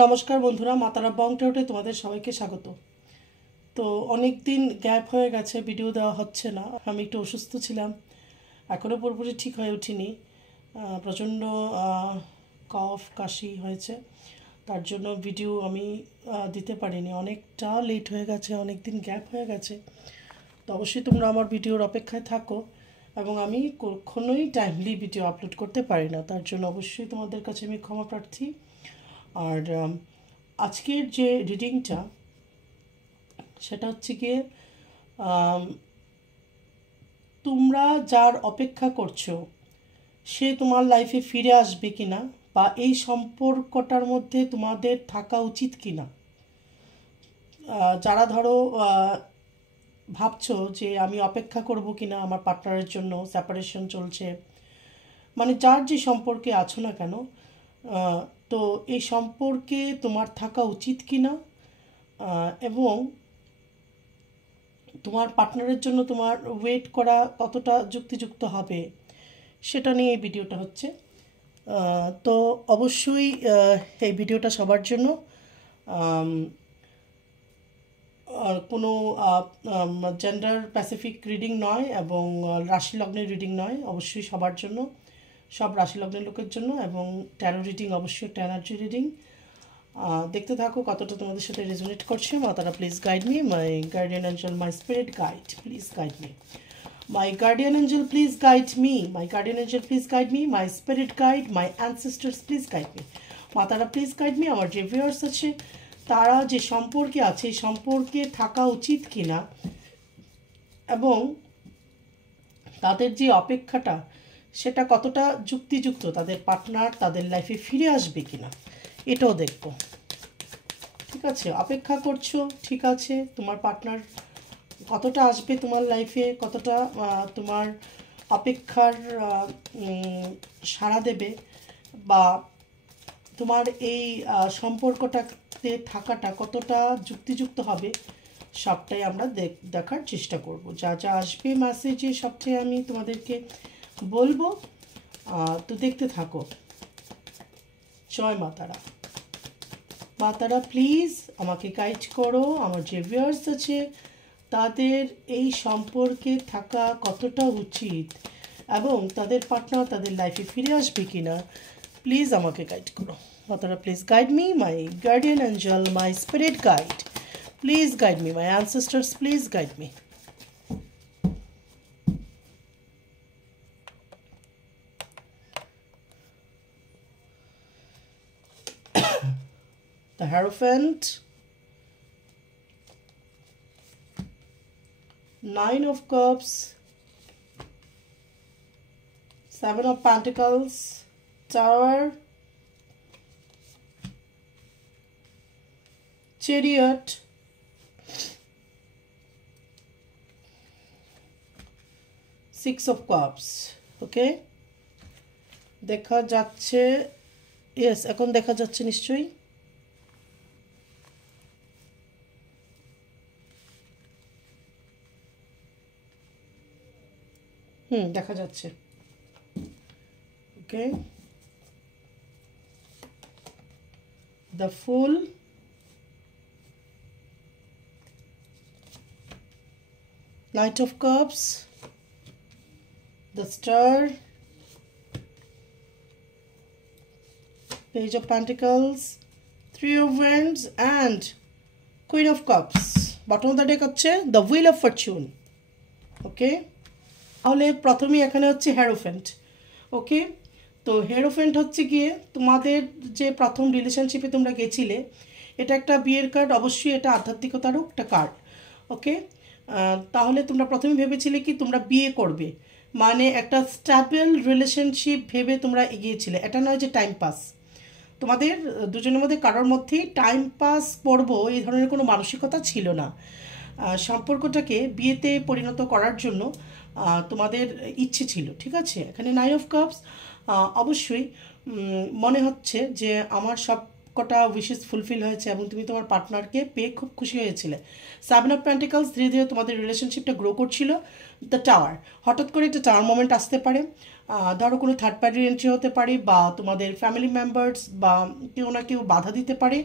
নমস্কার বন্ধুরা, মাতারা বং টেউটে তোমাদের সবাইকে স্বাগত। তো অনেক দিন গ্যাপ হয়ে গেছে, ভিডিও দেওয়া হচ্ছে না। আমি একটু অসুস্থ ছিলাম, এখনও পুরোপুরি ঠিক হয়ে উঠিনি। প্রচণ্ড কফ কাশি হয়েছে, তার জন্য ভিডিও আমি দিতে পারিনি। অনেকটা লেট হয়ে গেছে, অনেক দিন গ্যাপ হয়ে গেছে। তো অবশ্যই তোমরা আমার ভিডিওর অপেক্ষায় থাকো, এবং আমি কখনোই টাইমলি ভিডিও আপলোড করতে পারি না, তার জন্য অবশ্যই তোমাদের কাছে আমি ক্ষমা প্রার্থী। আর আজকের যে রিডিংটা সেটা হচ্ছে গিয়ে তোমরা যার অপেক্ষা করছো সে তোমার লাইফে ফিরে আসবে কিনা, বা এই সম্পর্কটার মধ্যে তোমাদের থাকা উচিত কিনা। যারা ধরো ভাবছো যে আমি অপেক্ষা করব কিনা আমার পার্টনারের জন্য, সেপারেশন চলছে, মানে যার যে সম্পর্কে আছো না কেন, তো এই সম্পর্কে তোমার থাকা উচিত কিনা, এবং তোমার পার্টনারের জন্য তোমার ওয়েট করা কতটা যুক্তিযুক্ত হবে, সেটা নিয়ে এই ভিডিওটা হচ্ছে। তো অবশ্যই এই ভিডিওটা সবার জন্য, কোনো জেন্ডার স্পেসিফিক রিডিং নয়, এবং রাশি লগ্নের রিডিং নয়, অবশ্যই সবার জন্য, সব রাশি লগ্নের লোকের জন্য। এবং ট্যারো রিডিং অবশ্যই একটা এনার্জি রিডিং। দেখতে থাকো কতটা তোমাদের সাথে রেজোনেট করছে। মাতারা please guide me, my guardian angel, my spirit guide please guide me, my guardian angel please guide me, my guardian angel please guide me, my spirit guide, my ancestors please guide me, মাতারা please guide me. আমার যে viewers আছে তারা যে সম্পর্কে আছে এই সম্পর্কে থাকা উচিত কিনা, এবং তাদের যে অপেক্ষাটা সেটা কতটা যুক্তিযুক্ত, তাদের পার্টনার তাদের লাইফে ফিরে আসবে কিনা এটাও দেখব। ঠিক আছে, অপেক্ষা করছো, ঠিক আছে, তোমার পার্টনার কতটা আসবে তোমার লাইফে, কতটা তোমার অপেক্ষার সাড়া দেবে, বা তোমার এই সম্পর্কটাতে থাকাটা কতটা যুক্তিযুক্ত হবে, সবটাই আমরা দেখার চেষ্টা করব। যা যা আসবে মেসেজে সবটাই আমি তোমাদেরকে বলবো, তো দেখতে থাকো। জয় মাতারা। মাতারা প্লিজ আমাকে গাইড করো, আমার যে ভিউয়ার্স আছে তাদের এই সম্পর্কে থাকা কতটা উচিত, এবং তাদের পার্টনার তাদের লাইফে ফিরে আসবে কিনা, প্লিজ আমাকে গাইড করো। মাতারা please guide me, my guardian angel, my spirit guide please guide me, my ancestors please guide me. The Hierophant, Nine of Cups, Seven of Pentacles, Tower, Chariot, Six of Cups. Okay, দেখা যাচ্ছে, yes এখন দেখা যাচ্ছে নিশ্চয়ই। দেখা যাচ্ছে। Okay, the fool, Knight of Cups, the Star, Page of Pentacles, Three of Wands, and Queen of Cups. Bottom of the deck হচ্ছে the Wheel of Fortune. ওকে, তাহলে প্রথমেই এখানে হচ্ছে হেরোফেন্ট। ওকে, তো হেরোফেন্ট হচ্ছে গিয়ে তোমাদের যে প্রথম রিলেশনশিপে তোমরা গেছিলে, এটা একটা বিয়ের কার্ড, অবশ্যই এটা আধ্যাত্মিকতারও একটা কার্ড। ওকে, তাহলে তোমরা প্রথমে ভেবেছিলে কি তোমরা বিয়ে করবে, মানে একটা স্টেবল রিলেশনশিপ ভেবে তোমরা এগিয়েছিলে। এটা নয় যে টাইম পাস, তোমাদের দুজনের মধ্যে কারোর মধ্যেই টাইম পাস করবো এই ধরনের কোনো মানসিকতা ছিল না। সম্পর্কটাকে বিয়েতে পরিণত করার জন্য তোমাদের ইচ্ছে ছিল। ঠিক আছে, এখানে নাইন অফ কাপস, অবশ্যই মনে হচ্ছে যে আমার সব কটা উইশেস ফুলফিল হয়েছে, এবং তুমি তোমার পার্টনারকে পেয়ে খুব খুশি হয়েছিলে। সেভেন অফ পেন্টিকলস, ধীরে ধীরে তোমাদের রিলেশনশিপটা গ্রো করছিল। দ্য টাওয়ার, হঠাৎ করে একটা টাওয়ার মোমেন্ট আসতে পারে, ধরো কোনো থার্ড পার্টি এন্ট্রি হতে পারে, বা তোমাদের ফ্যামিলি মেম্বার্স বা কেউ না কেউ বাধা দিতে পারে,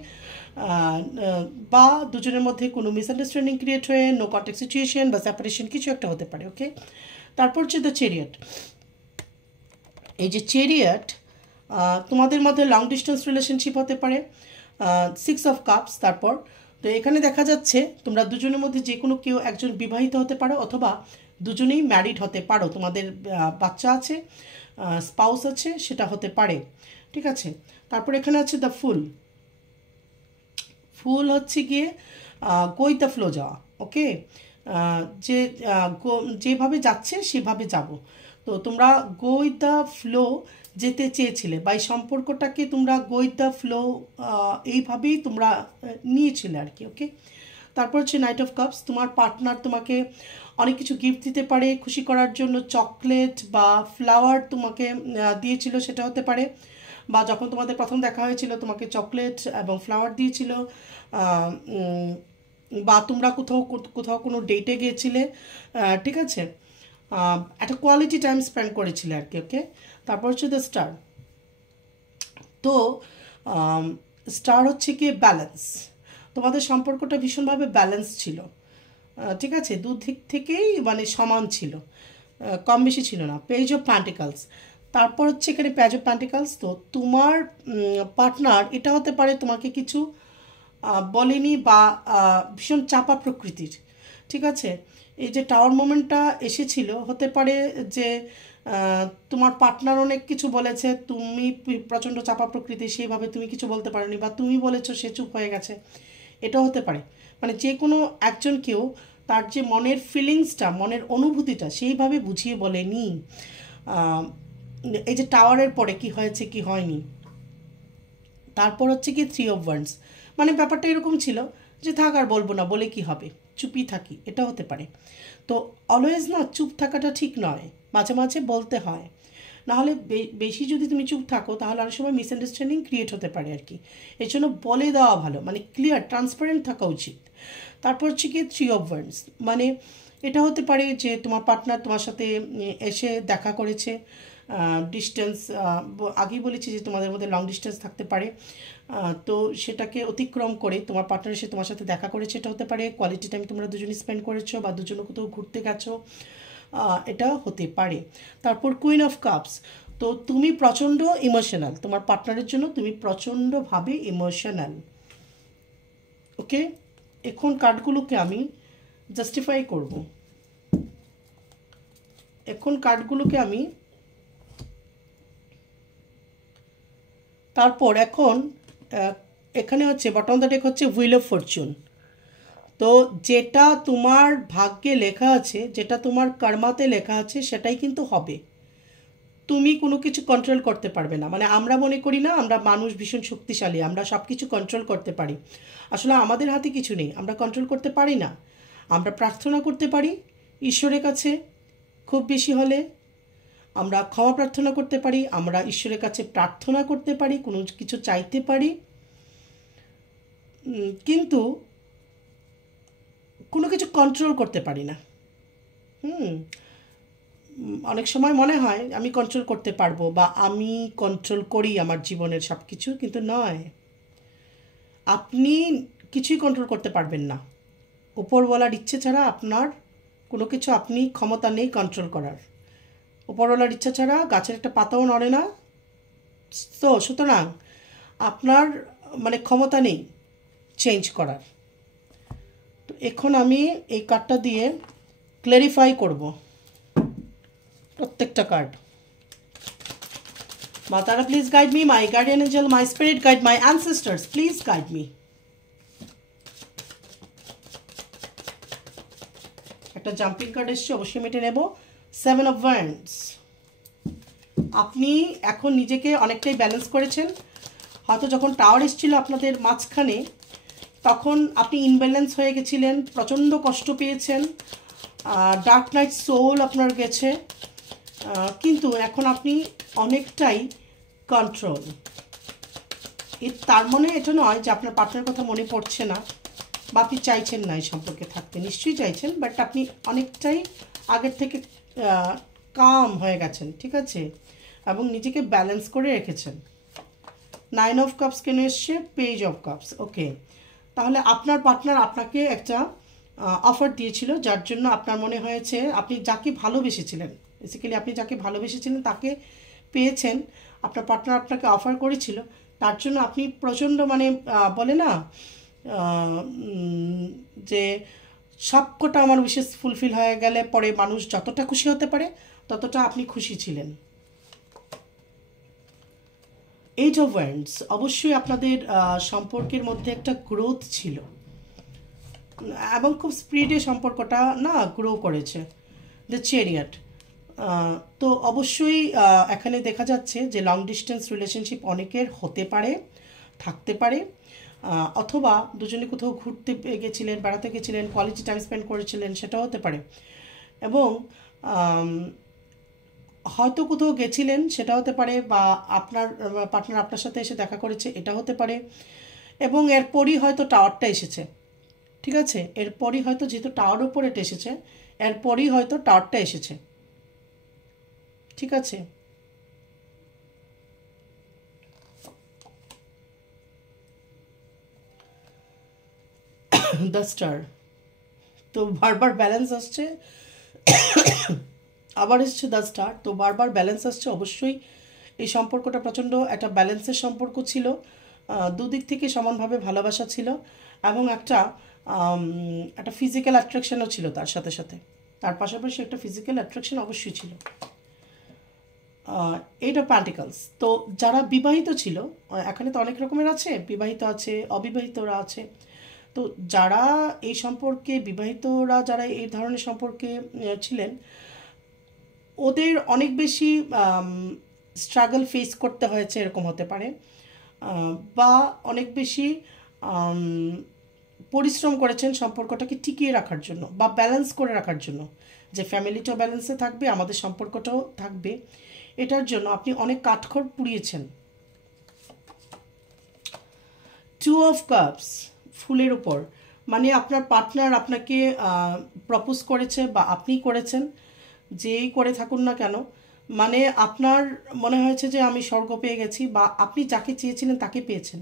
বা দুজনের মধ্যে কোনো মিসআন্ডারস্ট্যান্ডিং ক্রিয়েট হয়ে নো কন্ট্যাক্ট সিচুয়েশন বা সেপারেশন কিছু একটা হতে পারে। ওকে, তারপর হচ্ছে দ্য চ্যারিয়ট। এই যে চ্যারিয়ট, তোমাদের মধ্যে লং ডিস্টেন্স রিলেশনশিপ হতে পারে, 6 অফ কাপস। তারপর তো এখানে দেখা যাচ্ছে তোমরা দুজনের মধ্যে যে কোনো কেউ একজন বিবাহিত হতে পারো, অথবা দুজনেই ম্যারিড হতে পারো, তোমাদের বাচ্চা আছে, স্পাউস আছে, সেটা হতে পারে। ঠিক আছে, তারপর এখানে আছে দ্য ফুল। ফুল হচ্ছে গিয়ে গো উইথ দ্য ফ্লো যাওয়া। ওকে, যে যেভাবে যাচ্ছে সেভাবে যাব। তো তোমরা গো উইথ দ্য ফ্লো যেতে চেয়েছিলে, বা এই সম্পর্কটাকে তোমরা গো উইথ দ্য ফ্লো এইভাবেই তোমরা নিয়েছিলে আর কি। ওকে, তারপর হচ্ছে নাইট অফ কাপস। তোমার পার্টনার তোমাকে অনেক কিছু গিফট দিতে পারে খুশি করার জন্য, চকলেট বা ফ্লাওয়ার তোমাকে দিয়েছিল, সেটা হতে পারে। বা যখন তোমাদের প্রথম দেখা হয়েছিল তোমাকে চকলেট এবং ফ্লাওয়ার দিয়েছিল, বা তোমরা কোথাও কোথাও কোনো ডেটে গিয়েছিলে, ঠিক আছে, একটা কোয়ালিটি টাইম স্পেন্ড করেছিলে আর কি। ওকে, তারপর হচ্ছে দ্য স্টার। তো স্টার হচ্ছে কি ব্যালেন্স, তোমাদের সম্পর্কটা ভীষণভাবে ব্যালেন্স ছিল। ঠিক আছে, দুদিক থেকেই মানে সমান ছিল, কম বেশি ছিল না। Page of প্যান্টিকালস। তারপর হচ্ছে এখানে পেজ অফ প্যান্টিকালস। তো তোমার পার্টনার এটা হতে পারে তোমাকে কিছু বলেনি, বা ভীষণ চাপা প্রকৃতির। ঠিক আছে, এই যে টাওয়ার মোমেন্টটা এসেছিল, হতে পারে যে তোমার পার্টনার অনেক কিছু বলেছে, তুমি প্রচণ্ড চাপা প্রকৃতি, সেইভাবে তুমি কিছু বলতে পারোনি, বা তুমি বলেছো সে চুপ হয়ে গেছে, এটা হতে পারে। মানে যে কোনো একজন কেউ তার যে মনের ফিলিংসটা, মনের অনুভূতিটা সেইভাবে বুঝিয়ে বলেনি। এই যে টাওয়ারের পরে কি হয়েছে কি হয়নি। তারপর হচ্ছে কি 3 অফ ওয়ান্ডস, মানে ব্যাপারটা এরকম ছিল যে থাক আর বলবো না, বলে কি হবে, চুপই থাকি, এটা হতে পারে। তো অলওয়েজ না চুপ থাকাটা ঠিক নয়, মাঝে মাঝে বলতে হয়, নাহলে বেশি যদি তুমি চুপ থাকো তাহলে অনেক সময় মিসআন্ডারস্ট্যান্ডিং ক্রিয়েট হতে পারে আর কি। এর জন্য বলে দেওয়া ভালো, মানে ক্লিয়ার ট্রান্সপারেন্ট থাকা উচিত। তারপর হচ্ছে কি 3 অফ ওয়ান্ডস, মানে এটা হতে পারে যে তোমার পার্টনার তোমার সাথে এসে দেখা করেছে, ডিস্টেন্স, আগেই বলেছি যে তোমাদের মধ্যে লং ডিস্টেন্স থাকতে পারে, তো সেটাকে অতিক্রম করে তোমার পার্টনার এসে তোমার সাথে দেখা করেছে, এটা হতে পারে। কোয়ালিটি টাইম তোমরা দুজনে স্পেন্ড করেছো, বা দুজনে কোথাও ঘুরতে গেছো, এটা হতে পারে। তারপর কুইন অফ কাপস। তো তুমি প্রচণ্ড ইমোশনাল, তোমার পার্টনারের জন্য তুমি প্রচণ্ডভাবে ইমোশনাল। ওকে, এখন কার্ডগুলোকে আমি জাস্টিফাই করব। তারপর এখন এখানে হচ্ছে বটম দ্য ডেক হচ্ছে হুইল অফ ফরচুন। তো যেটা তোমার ভাগ্যে লেখা আছে, যেটা তোমার কর্মাতে লেখা আছে, সেটাই কিন্তু হবে। তুমি কোনো কিছু কন্ট্রোল করতে পারবে না। মানে আমরা মনে করি না আমরা মানুষ ভীষণ শক্তিশালী, আমরা সব কিছু কন্ট্রোল করতে পারি, আসলে আমাদের হাতে কিছু নেই, আমরা কন্ট্রোল করতে পারি না। আমরা প্রার্থনা করতে পারি ঈশ্বরের কাছে, খুব বেশি হলে আমরা ক্ষমা প্রার্থনা করতে পারি, আমরা ঈশ্বরের কাছে প্রার্থনা করতে পারি, কোনো কিছু চাইতে পারি, কিন্তু কোনো কিছু কন্ট্রোল করতে পারি না। অনেক সময় মনে হয় আমি কন্ট্রোল করতে পারবো, বা আমি কন্ট্রোল করি আমার জীবনের সব কিছু, কিন্তু নয়, আপনি কিছুই কন্ট্রোল করতে পারবেন না। উপরওয়ালার ইচ্ছে ছাড়া আপনার কোনো কিছু আপনি ক্ষমতা নেই কন্ট্রোল করার। উপরওয়ালার ইচ্ছা ছাড়া গাছের একটা পাতাও নড়ে না। তো সুতরাং আপনার মানে ক্ষমতা নেই চেঞ্জ করার। তো এখন আমি এই কার্ডটা দিয়ে ক্ল্যারিফাই করব প্রত্যেকটা কার্ড। মাতারা please guide me, my guardian angel, my spirit guide, my ancestors please guide me. একটা জাম্পিং কার্ড এসছে, অবশ্যই মেটে নেব। 7 অফ ওয়ান্ডস। আপনি এখন নিজেকে অনেকটাই ব্যালেন্স করেছেন। হয়তো যখন টাওয়ার এসেছিল আপনাদের মাঝখানে, তখন আপনি ইনব্যালেন্স হয়ে গেছিলেন, প্রচণ্ড কষ্ট পেয়েছেন, ডার্ক নাইট সোল আপনার গেছে, কিন্তু এখন আপনি অনেকটাই কন্ট্রোল। তার মানে এটা নয় যে আপনার পার্টনারের কথা মনে পড়ছে না, বা আপনি চাইছেন না এই সম্পর্কে থাকতে, নিশ্চয়ই চাইছেন, বাট আপনি অনেকটাই আগের থেকে কাম হয়ে গেছেন। ঠিক আছে। এবং নিজেকে ব্যালেন্স করে রেখেছেন। 9 অফ কাপস কেন এসছে? Page of cups. ওকে, তাহলে আপনার পার্টনার আপনাকে একটা অফার দিয়েছিল, যার জন্য আপনার মনে হয়েছে আপনি যাকে ভালোবেসেছিলেন, বেসিক্যালি আপনি যাকে ভালোবেসেছিলেন তাকে পেয়েছেন, আপনার পার্টনার আপনাকে অফার করেছিল, তার জন্য আপনি প্রচণ্ড মানে বলে না যে সবকটা আমার উইশেস ফুলফিল হয়ে গেলে পরে মানুষ যতটা খুশি হতে পারে ততটা আপনি খুশি ছিলেন। 8 অফ ওয়ান্ডস, অবশ্যই আপনাদের সম্পর্কের মধ্যে একটা গ্রোথ ছিল এবং খুব স্পিডে সম্পর্কটা না গ্রো করেছে। দ্য চ্যারিয়ট, তো অবশ্যই এখানে দেখা যাচ্ছে যে লং ডিস্টেন্স রিলেশনশিপ অনেকের হতে পারে, থাকতে পারে, অথবা দুজনে কোথাও ঘুরতে গেছিলেন, বেড়াতে গেছিলেন, কোয়ালিটি টাইম স্পেন্ড করেছিলেন, সেটাও হতে পারে, এবং হয়তো কোথাও গেছিলেন সেটা হতে পারে, বা আপনার পার্টনার আপনার সাথে এসে দেখা করেছে এটা হতে পারে, এবং এরপরই হয়তো টাওয়ারটা এসেছে। ঠিক আছে, এরপরই হয়তো, যেহেতু টাওয়ার উপর এটা এসেছে, এরপরই হয়তো টাওয়ারটা এসেছে। ঠিক আছে, দ্য স্টার, তো বারবার ব্যালেন্স আসছে, আবার এসছে দ্য স্টার, তো বারবার ব্যালেন্স আসছে। অবশ্যই এই সম্পর্কটা প্রচণ্ড একটা ব্যালেন্সের সম্পর্ক ছিল, দুদিক থেকে সমানভাবে ভালোবাসা ছিল, এবং একটা একটা ফিজিক্যাল অ্যাট্রাকশনও ছিল তার সাথে সাথে, তার পাশাপাশি একটা ফিজিক্যাল অ্যাট্রাকশন অবশ্যই ছিল। 8 অফ পেন্টিকলস, তো যারা বিবাহিত ছিল, এখানে তো অনেক রকমের আছে, বিবাহিত আছে, অবিবাহিতরা আছে, তো যারা এই সম্পর্কে বিবাহিতরা, যারা এই ধরনের সম্পর্কে ছিলেন, ওদের অনেক বেশি স্ট্রাগল ফেস করতে হয়েছে, এরকম হতে পারে, বা অনেক বেশি পরিশ্রম করেছেন সম্পর্কটাকে টিকিয়ে রাখার জন্য বা ব্যালেন্স করে রাখার জন্য, যে ফ্যামিলিটাও ব্যালেন্সে থাকবে, আমাদের সম্পর্কটাও থাকবে, এটার জন্য আপনি অনেক কাঠখড় পুড়িয়েছেন। 2 অফ কাপস, ফুলের উপর, মানে আপনার পার্টনার আপনাকে প্রপোজ করেছে বা আপনি করেছেন, যেই করে থাকুন না কেন, মানে আপনার মনে হয়েছে যে আমি স্বর্গ পেয়ে গেছি, বা আপনি যাকে চেয়েছিলেন তাকে পেয়েছেন,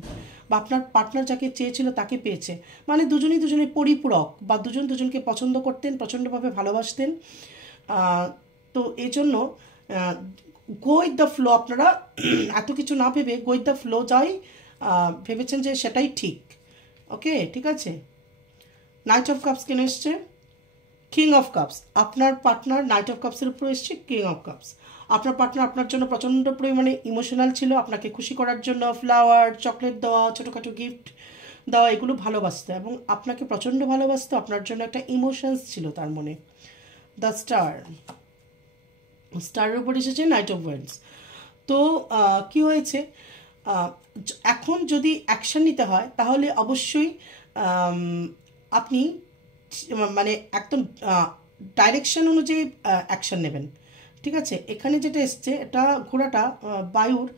বা আপনার পার্টনার যাকে চেয়েছিল তাকে পেয়েছে, মানে দুজনেই দুজনের পরিপূরক, বা দুজন দুজনকে পছন্দ করতেন, প্রচণ্ডভাবে ভালোবাসতেন। তো এই জন্য গো উইথ দ্য ফ্লো, আপনারা এত কিছু না ভেবে গো উইথ দ্য ফ্লো যাই ভেবেছেন যে সেটাই ঠিক। ওকে, ঠিক আছে। নাইট অফ কাপস কেন এসছে? কিং অফ কাপস, আপনার পার্টনার নাইট অফ কাপসের উপর এসছে কিং অফ কাপস। আপনার পার্টনার আপনার জন্য প্রচণ্ড পরিমাণে ইমোশনাল ছিল, আপনাকে খুশি করার জন্য ফ্লাওয়ার, চকলেট দেওয়া, ছোটোখাটো গিফট দেওয়া, এগুলো ভালোবাসতো, এবং আপনাকে প্রচণ্ড ভালোবাসতো, আপনার জন্য একটা ইমোশনস ছিল তার মনে। দ্য স্টার, স্টারের উপর এসেছে নাইট অফ ওয়ান্ডস। তো কি হয়েছে, এখন যদি অ্যাকশন নিতে হয় তাহলে অবশ্যই আপনি মানে একদম ডাইরেকশন অনুযায়ী অ্যাকশন নেবেন। ঠিক আছে, এখানে যেটা এসছে, এটা ঘোড়াটা বায়ুর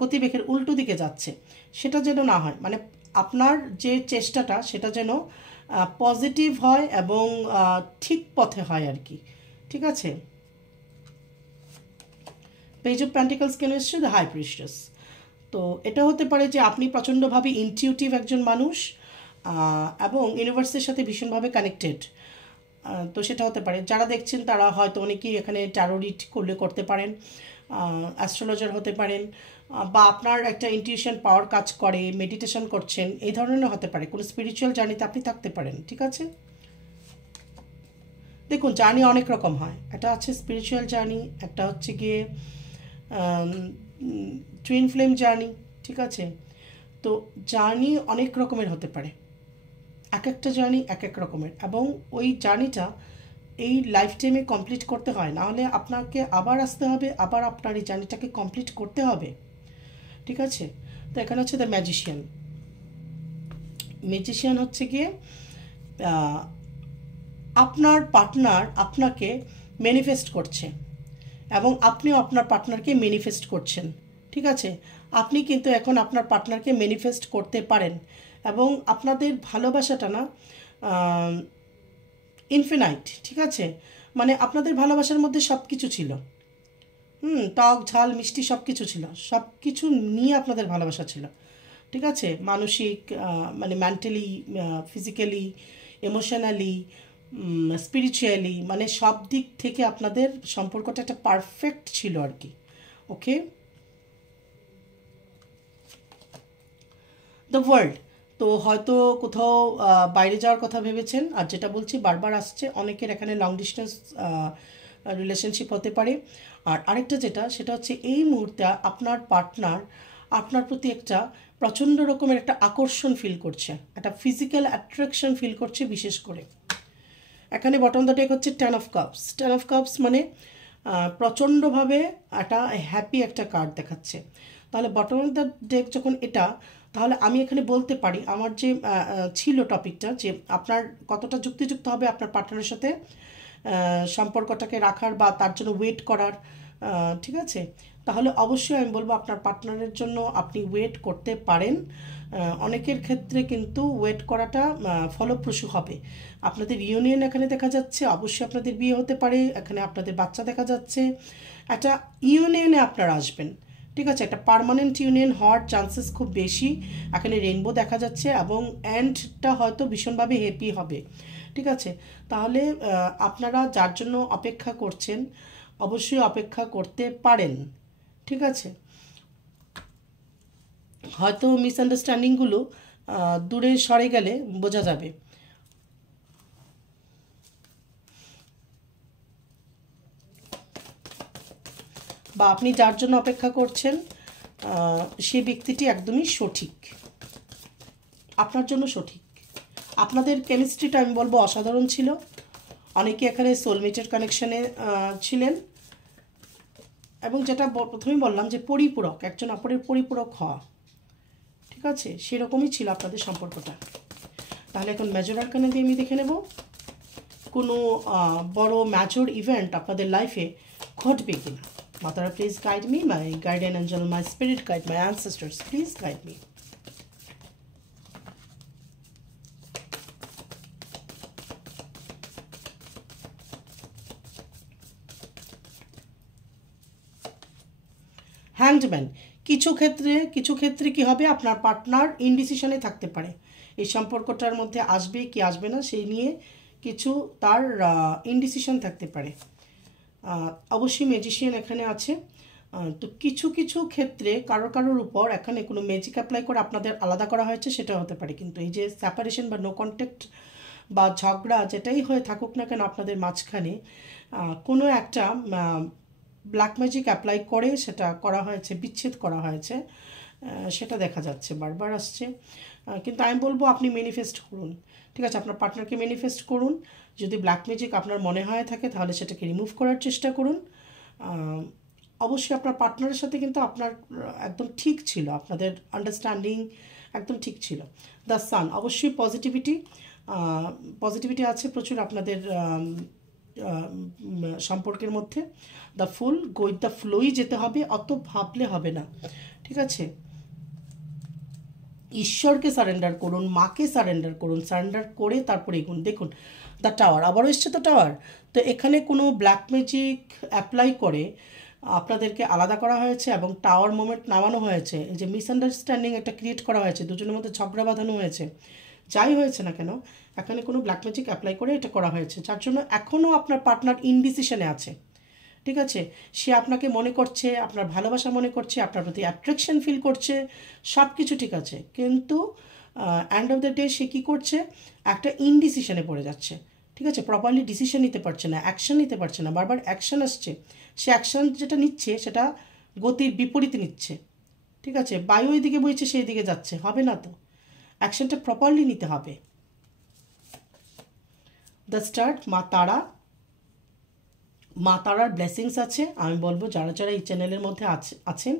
গতিবেগের উল্টো দিকে যাচ্ছে, সেটা যেন না হয়, মানে আপনার যে চেষ্টাটা সেটা যেন পজিটিভ হয় এবং ঠিক পথে হয় আর কি। ঠিক আছে, পেজ অফ পেন্টিকলস কেন এসছে? দ্য হাই প্রিস্টেস, তো এটা হতে পারে যে আপনি প্রচণ্ডভাবে ইনটিউটিভ একজন মানুষ, এবং ইউনিভার্সের সাথে ভীষণভাবে কানেক্টেড, তো সেটা হতে পারে। যারা দেখছেন তারা হয়তো অনেকেই এখানে ট্যারো রিড করলে করতে পারেন, অ্যাস্ট্রোলজার হতে পারেন, বা আপনার একটা ইনটিউশন পাওয়ার কাজ করে, মেডিটেশন করছেন, এই ধরনের হতে পারে, কোনো স্পিরিচুয়াল জার্নিতে আপনি থাকতে পারেন। ঠিক আছে, দেখুন জার্নি অনেক রকম হয়, একটা আছে স্পিরিচুয়াল জার্নি, একটা হচ্ছে গিয়ে টুইন ফ্লেম জার্নি। ঠিক আছে, তো জার্নি অনেক রকমের হতে পারে, এক একটা জার্নি এক এক রকমের, এবং ওই জার্নিটা এই লাইফ টাইমে কমপ্লিট করতে হয়, নাহলে আপনাকে আবার আসতে হবে, আবার আপনার এই জার্নিটাকে কমপ্লিট করতে হবে। ঠিক আছে, তো এখানে হচ্ছে দ্য ম্যাজিশিয়ান। ম্যাজিশিয়ান হচ্ছে গিয়ে আপনার পার্টনার আপনাকে ম্যানিফেস্ট করছে, এবং আপনিও আপনার পার্টনারকে ম্যানিফেস্ট করছেন। ঠিক আছে, আপনি কিন্তু এখন আপনার পার্টনারকে ম্যানিফেস্ট করতে পারেন, এবং আপনাদের ভালোবাসাটা না ইনফিনাইট। ঠিক আছে, মানে আপনাদের ভালোবাসার মধ্যে সব কিছু ছিল, টক ঝাল মিষ্টি সব কিছু ছিল, সব কিছু নিয়ে আপনাদের ভালোবাসা ছিল, ঠিক আছে? মানসিক মানে মেন্টালি, ফিজিক্যালি, ইমোশনালি, স্পিরিচুয়ালি, মানে সব দিক থেকে আপনাদের সম্পর্কটা একটা পারফেক্ট ছিল আর কি। ওকে, দ্য ওয়ার্ল্ড। তো হয়তো কোথাও বাইরে যাওয়ার কথা ভেবেছেন, আর যেটা বলছি বারবার আসছে, অনেকের এখানে লং ডিস্টেন্স রিলেশনশিপ হতে পারে। আর আরেকটা যেটা, সেটা হচ্ছে এই মুহূর্তে আপনার পার্টনার আপনার প্রতি একটা প্রচণ্ড রকমের একটা আকর্ষণ ফিল করছে, একটা ফিজিক্যাল অ্যাট্রাকশন ফিল করছে বিশেষ করে। এখানে বটম দ্য ডেক হচ্ছে 10 অফ কাপস। 10 অফ কাপস মানে প্রচণ্ডভাবে একটা হ্যাপি একটা কার্ড দেখাচ্ছে। তাহলে বটম অফ দ্য ডেক যখন এটা, তাহলে আমি এখানে বলতে পারি আমার যে ছিল টপিকটা, যে আপনার কতটা যুক্তিযুক্ত হবে আপনার পার্টনারের সাথে সম্পর্কটাকে রাখার বা তার জন্য ওয়েট করার, ঠিক আছে? তাহলে অবশ্যই আমি বলবো আপনার পার্টনারের জন্য আপনি ওয়েট করতে পারেন। অনেকের ক্ষেত্রে কিন্তু ওয়েট করাটা ফলপ্রসূ হবে। আপনাদের ইউনিয়ন এখানে দেখা যাচ্ছে, অবশ্যই আপনাদের বিয়ে হতে পারে, এখানে আপনাদের বাচ্চা দেখা যাচ্ছে, একটা ইউনিয়নে আপনারা আসবেন, ঠিক আছে? একটা পার্মানেন্ট ইউনিয়ন হওয়ার চান্সেস খুব বেশি। এখানে রেইনবো দেখা যাচ্ছে এবং এন্ডটা হয়তো ভীষণভাবে হ্যাপি হবে, ঠিক আছে? তাহলে আপনারা যার জন্য অপেক্ষা করছেন অবশ্যই অপেক্ষা করতে পারেন, ঠিক আছে? হয়তো মিসআন্ডারস্ট্যান্ডিংগুলো দূরে সরে গেলে বোঝা যাবে। বা আপনি যার জন্য অপেক্ষা করছেন সে ব্যক্তিটি একদমই সঠিক, আপনার জন্য সঠিক। আপনাদের কেমিস্ট্রিটা আমি বলবো অসাধারণ ছিল। অনেকে এখানে সোলমেটের কানেকশানে ছিলেন, এবং যেটা প্রথমেই বললাম যে পরিপূরক, একজন অপরের পরিপূরক হওয়া, ঠিক আছে? সেরকমই ছিল আপনাদের সম্পর্কটা। তাহলে এখন মেজর আরকানা দিয়ে আমি দেখে নেব কোনো বড় ম্যাজর ইভেন্ট আপনাদের লাইফে ঘটবে কিনা। মাতারা please guide me, my guardian angel, my spirit guide, my ancestors please guide me. Hanged man. কিছু ক্ষেত্রে কি হবে, আপনার পার্টনার ইনডিসিশনে থাকতে পারে এই সম্পর্কটার মধ্যে আসবে কি আসবে না সেই নিয়ে, কিছু তার ইনডিসিশন থাকতে পারে। অবশ্যই ম্যাজিশিয়ান এখানে আছে। তো কিছু ক্ষেত্রে কারোর উপর এখানে কোনো ম্যাজিক অ্যাপ্লাই করে আপনাদের আলাদা করা হয়েছে, সেটা হতে পারে। কিন্তু এই যে সেপারেশন বা নো কন্ট্যাক্ট বা ঝগড়া যেটাই হয়ে থাকুক না কেন আপনাদের মাঝখানে, কোনো একটা ব্ল্যাক ম্যাজিক অ্যাপ্লাই করে সেটা করা হয়েছে, বিচ্ছেদ করা হয়েছে, সেটা দেখা যাচ্ছে, বারবার আসছে। কিন্তু আমি বলবো আপনি ম্যানিফেস্ট করুন, ঠিক আছে? আপনার পার্টনারকে ম্যানিফেস্ট করুন। যদি ব্ল্যাক ম্যাজিক আপনার মনে হয় থাকে তাহলে সেটাকে রিমুভ করার চেষ্টা করুন। অবশ্যই আপনার পার্টনারের সাথে কিন্তু আপনার একদম ঠিক ছিল, আপনাদের আন্ডারস্ট্যান্ডিং একদম ঠিক ছিল। দ্য সান, অবশ্যই পজিটিভিটি আছে প্রচুর আপনাদের সম্পর্কের মধ্যে। The full, go with the flowy যেতে হবে, অত ভাবলে হবে না, ঠিক আছে? ঈশ্বরকে সারেন্ডার করুন, মাকে সারেন্ডার করুন, সারেন্ডার করে তারপরে এগুন। দেখুন দ্য টাওয়ার, আবারও এসছে তো টাওয়ার। তো এখানে কোনো ব্ল্যাক ম্যাজিক অ্যাপ্লাই করে আপনাদেরকে আলাদা করা হয়েছে এবং টাওয়ার মোমেন্ট নামানো হয়েছে। এই যে মিসআন্ডারস্ট্যান্ডিং একটা ক্রিয়েট করা হয়েছে, দুজনের মধ্যে ঝগড়া বাঁধানো হয়েছে, যাই হয়েছে না কেন এখানে কোনো ব্ল্যাক ম্যাজিক অ্যাপ্লাই করে এটা করা হয়েছে, যার জন্য এখনও আপনার পার্টনার ইনডিসিশনে আছে, ঠিক আছে? সে আপনাকে মনে করছে, আপনার ভালোবাসা মনে করছে, আপনার প্রতি অ্যাট্রাকশন ফিল করছে, সব কিছু ঠিক আছে, কিন্তু এন্ড অফ দ্য ডে সে কী করছে, একটা ইনডিসিশনে পড়ে যাচ্ছে, ঠিক আছে? প্রপারলি ডিসিশন নিতে পারছে না, অ্যাকশন নিতে পারছে না, বারবার অ্যাকশন আসছে, সে অ্যাকশন যেটা নিচ্ছে সেটা গতির বিপরীতে নিচ্ছে, ঠিক আছে? বায়ু এদিকে বইছে সেই দিকে যাচ্ছে, হবে না তো, অ্যাকশনটা প্রপারলি নিতে হবে। দ্য স্টার্ট, মা তারার ব্লেসিংস আছে। আমি বলবো যারা এই চ্যানেলের মধ্যে আছেন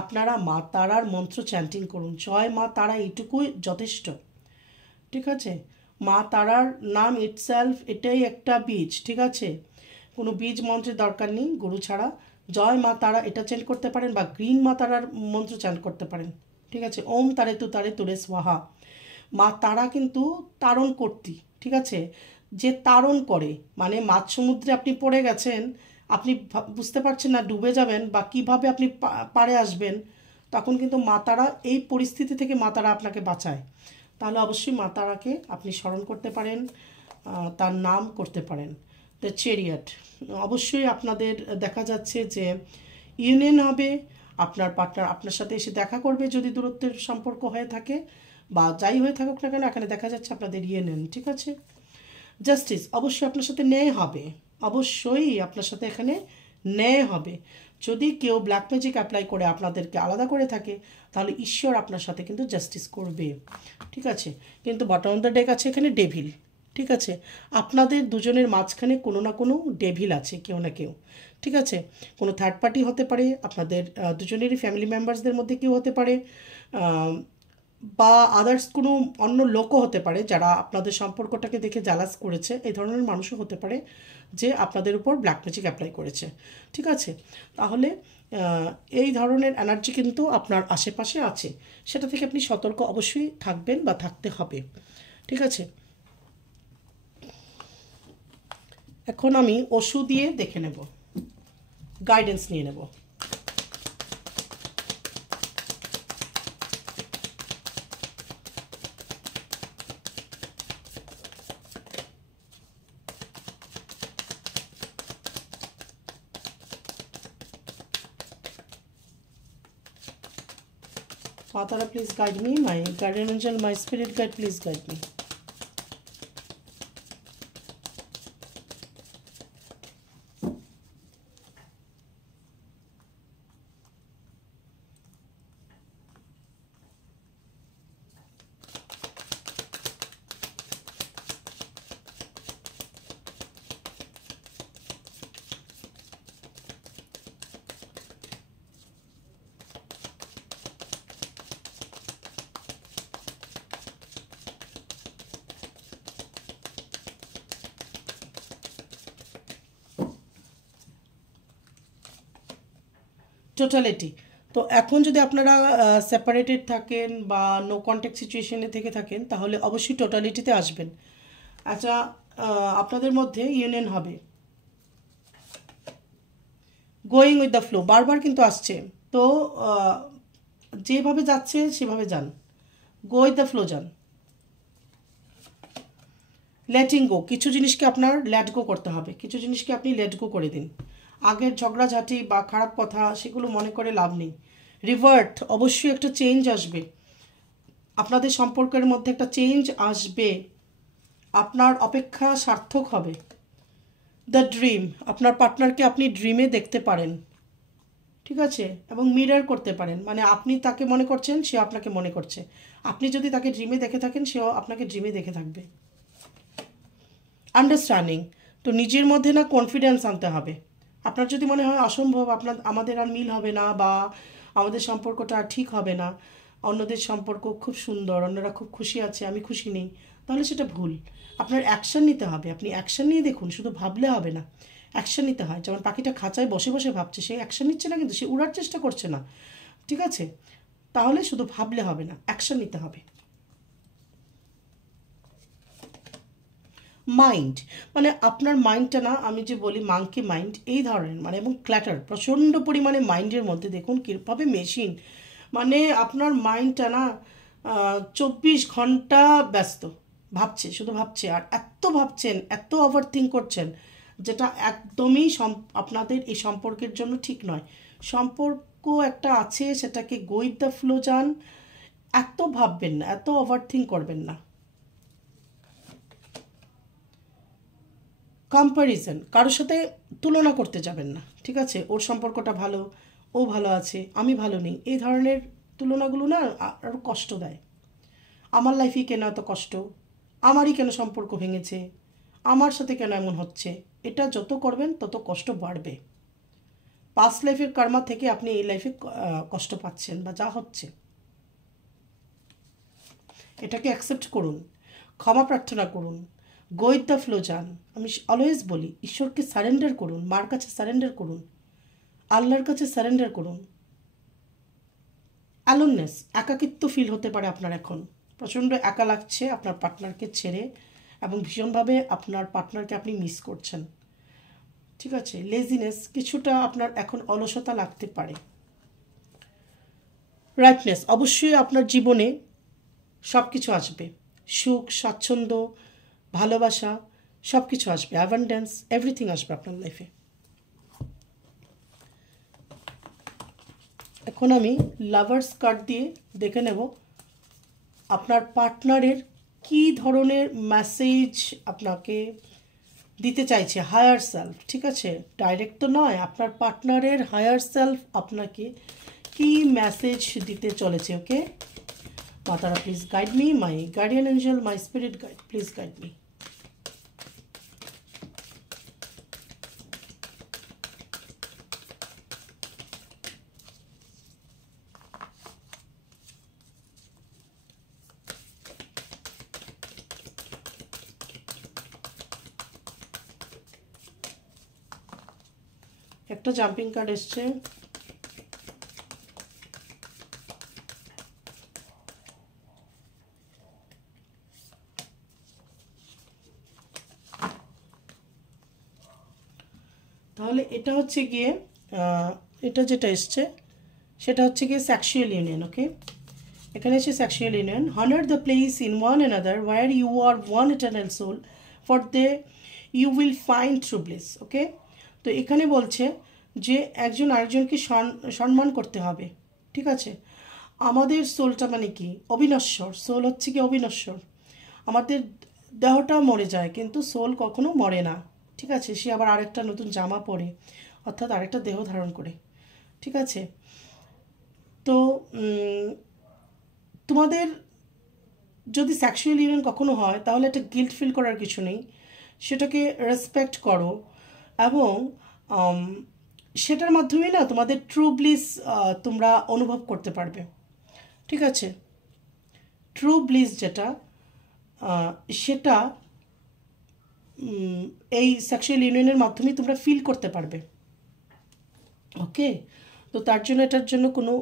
আপনারা মা তারার মন্ত্র চ্যান্টিং করুন, জয় মা তারা, এইটুকুই যথেষ্ট, ঠিক আছে? মা তারার নাম ইটসেলফ এটাই একটা বীজ, ঠিক আছে? কোনো বীজ মন্ত্রের দরকার নেই গুরু ছাড়া। জয় মা তারা এটা চ্যান্ট করতে পারেন, বা গ্রিন মা তারার মন্ত্র চ্যান্ট করতে পারেন, ঠিক আছে? ওম তারে তুরে স্বাহা। মা তারা কিন্তু তারণ করতি, ঠিক আছে? যে তারণ করে, মানে মাঝ সমুদ্রে আপনি পড়ে গেছেন, আপনি বুঝতে পারছেন না ডুবে যাবেন বা কিভাবে আপনি পাড়ে আসবেন, তখন কিন্তু মা তারা এই পরিস্থিতি থেকে মা তারা আপনাকে বাঁচায়। তাহলে অবশ্যই মা তারাকে আপনি স্মরণ করতে পারেন, তার নাম করতে পারেন। দ্য চ্যারিয়ট, অবশ্যই আপনাদের দেখা যাচ্ছে যে ইউনিয়ন হবে, আপনার পার্টনার আপনার সাথে এসে দেখা করবে যদি দূরত্বের সম্পর্ক হয়ে থাকে, বা যাই হয়ে থাকুক না কেন, এখানে দেখা যাচ্ছে আপনাদের ইউনিয়ন, ঠিক আছে। জাস্টিস, অবশ্যই আপনার সাথে ন্যায় হবে, অবশ্যই আপনার সাথে এখানে ন্যায় হবে। যদি কেউ ব্ল্যাক ম্যাজিক অ্যাপ্লাই করে আপনাদেরকে আলাদা করে থাকে, তাহলে ঈশ্বর আপনার সাথে কিন্তু জাস্টিস করবে, ঠিক আছে। কিন্তু বটম অফ দ্য ডেক আছে এখানে ডেভিল, ঠিক আছে। আপনাদের দুজনের মাঝখানে কোনো না কোনো ডেভিল আছে, কেউ না কেউ, ঠিক আছে। কোনো থার্ড পার্টি হতে পারে, আপনাদের দুজনেরই ফ্যামিলি মেম্বার্সদের মধ্যে কেউ হতে পারে, বা আদার্স কোনো অন্য লোকও হতে পারে যারা আপনাদের সম্পর্কটাকে দেখে জালাস করেছে। এই ধরনের মানুষও হতে পারে যে আপনাদের উপর ব্ল্যাক ম্যাজিক অ্যাপ্লাই করেছে, ঠিক আছে। তাহলে এই ধরনের এনার্জি কিন্তু আপনার আশেপাশে আছে, সেটা থেকে আপনি সতর্ক অবশ্যই থাকবেন বা থাকতে হবে, ঠিক আছে। এখন আমি ওষুধ দিয়ে দেখে নেব, গাইডেন্স নিয়ে নেব। Father, please guide me. My guardian angel, my spirit guide, please guide me. Totality. তো এখন যদি আপনারা সেপারেটেড থাকেন বা নো কন্ট্যাক্ট সিচুয়েশনে থেকে থাকেন, তাহলে অবশ্যই টোটালিটিতে আসবেন। আচ্ছা, আপনাদের মধ্যে ইউনিয়ন হবে, গোয়িং উইথ দ্য ফ্লো বারবার কিন্তু আসছে। তো যেভাবে যাচ্ছে সেভাবে যান, গো উইথ দ্য ফ্লো যান। লেটিং গো, কিছু জিনিসকে আপনার লেট গো করতে হবে, কিছু জিনিসকে আপনি লেট গো করে দিন। আগের ঝগড়াঝাটি বা খারাপ কথা সেগুলো মনে করে লাভ নেই। রিভার্ট, অবশ্যই একটা চেঞ্জ আসবে, আপনাদের সম্পর্কের মধ্যে একটা চেঞ্জ আসবে, আপনার অপেক্ষা সার্থক হবে। দ্য ড্রিম, আপনার পার্টনারকে আপনি ড্রিমে দেখতে পারেন, ঠিক আছে, এবং মিরর করতে পারেন, মানে আপনি তাকে মনে করছেন, সে আপনাকে মনে করছে। আপনি যদি তাকে ড্রিমে দেখে থাকেন, সেও আপনাকে ড্রিমে দেখে থাকবে। আন্ডারস্ট্যান্ডিং, তো নিজের মধ্যে না কনফিডেন্স আনতে হবে। আপনার যদি মনে হয় অসম্ভব, আমাদের আর মিল হবে না, বা আমাদের সম্পর্কটা আর ঠিক হবে না, অন্যদের সম্পর্ক খুব সুন্দর, অন্যরা খুব খুশি আছে, আমি খুশি নেই, তাহলে সেটা ভুল। আপনার অ্যাকশন নিতে হবে, আপনি অ্যাকশন নিয়ে দেখুন, শুধু ভাবলে হবে না, অ্যাকশন নিতে হয়। যেমন পাখিটা খাঁচায় বসে বসে ভাবছে, সে অ্যাকশন নিচ্ছে না, কিন্তু সে উড়ার চেষ্টা করছে না, ঠিক আছে। তাহলে শুধু ভাবলে হবে না, অ্যাকশন নিতে হবে। মাইন্ড, মানে আপনার মাইন্ডটা না, আমি যে বলি মাংকি মাইন্ড এই ধরনের, মানে এবং ক্ল্যাটার প্রচণ্ড পরিমাণে মাইন্ডের মধ্যে, দেখুন কীভাবে মেশিন, মানে আপনার মাইন্ডটা না 24 ঘন্টা ব্যস্ত, ভাবছে, শুধু ভাবছে, আর এত ভাবছেন, এত ওভার থিঙ্ক করছেন, যেটা একদমই আপনাদের এই সম্পর্কের জন্য ঠিক নয়। সম্পর্ক একটা আছে, সেটাকে গো উইথ দ্য ফ্লো যান, এত ভাববেন না, এত ওভার থিঙ্ক করবেন না। কম্প্যারিজন, কারোর সাথে তুলনা করতে যাবেন না, ঠিক আছে। ওর সম্পর্কটা ভালো, ও ভালো আছে, আমি ভালো নেই, এই ধরনের তুলনাগুলো না আরও কষ্ট দেয়। আমার লাইফে কেন এত কষ্ট, আমারই কেন সম্পর্ক ভেঙেছে, আমার সাথে কেন এমন হচ্ছে, এটা যত করবেন তত কষ্ট বাড়বে। পাস্ট লাইফের কর্মা থেকে আপনি এই লাইফে কষ্ট পাচ্ছেন বা যা হচ্ছে, এটাকে অ্যাকসেপ্ট করুন, ক্ষমা প্রার্থনা করুন, গো উইথ দ্য ফ্লো যান। আমি অলওয়েজ বলি, ঈশ্বরকে সারেন্ডার করুন, মার কাছে সারেন্ডার করুন, আল্লাহর কাছে সারেন্ডার করুন। অ্যালোননেস, একাকিত্ব ফিল হতে পারে আপনার, এখন প্রচণ্ড একা লাগছে আপনার পার্টনারকে ছেড়ে, এবং ভীষণভাবে আপনার পার্টনারকে আপনি মিস করছেন। ঠিক আছে, লেজিনেস, কিছুটা আপনার এখন অলসতা লাগতে পারে। রাইটনেস, অবশ্যই আপনার জীবনে সব কিছু আসবে, সুখ, স্বাচ্ছন্দ্য, ভালোবাসা, সব কিছু আসবে, অ্যাবান্ডেন্স, এভরিথিং আসবে আপনার লাইফে। এখন আমি লাভার্স কার্ড দিয়ে দেখে নেব আপনার পার্টনারের কী ধরনের মেসেজ আপনাকে দিতে চাইছে, হায়ার সেলফ। ঠিক আছে, ডাইরেক্ট তো নয়, আপনার পার্টনারের হায়ার সেলফ আপনাকে কি মেসেজ দিতে চলেছে। ওকে মাতারা, please guide me, my guardian angel, my spirit guide, please guide me. একটা জাম্পিং কার্ড এসছে, তাহলে এটা হচ্ছে গিয়ে এটা যেটা এসছে সেটা হচ্ছে গিয়ে সেক্সুয়াল ইউনিয়ন। ওকে, এখানে এসে sexual union, honour the place in one another where you are one eternal soul for they you will find true bliss. Okay, তো এখানে বলছে যে একজন আরেকজনকে সম্মান করতে হবে। ঠিক আছে, আমাদের সোলটা মানে কি, অবিনশ্বর। সোল হচ্ছে কি অবিনশ্বর। আমাদের দেহটা মরে যায় কিন্তু সোল কখনো মরে না। ঠিক আছে, সে আবার আরেকটা নতুন জামা পরে, অর্থাৎ আরেকটা দেহ ধারণ করে। ঠিক আছে, তো তোমাদের যদি সেক্সুয়াল ইউনিয়ন কখনো হয় তাহলে একটা গিল্ট ফিল করার কিছু নেই, সেটাকে রেসপেক্ট করো এবং সেটার মাধ্যমে না তোমাদের ট্রু ব্লিস তোমরা অনুভব করতে পারবে। ঠিক আছে, ট্রু ব্লিস যেটা সেটা এই সেক্সুয়াল ইউনিয়নের মাধ্যমে তোমরা ফিল করতে পারবে। ওকে, তো তার জন্য এটার জন্য কোনো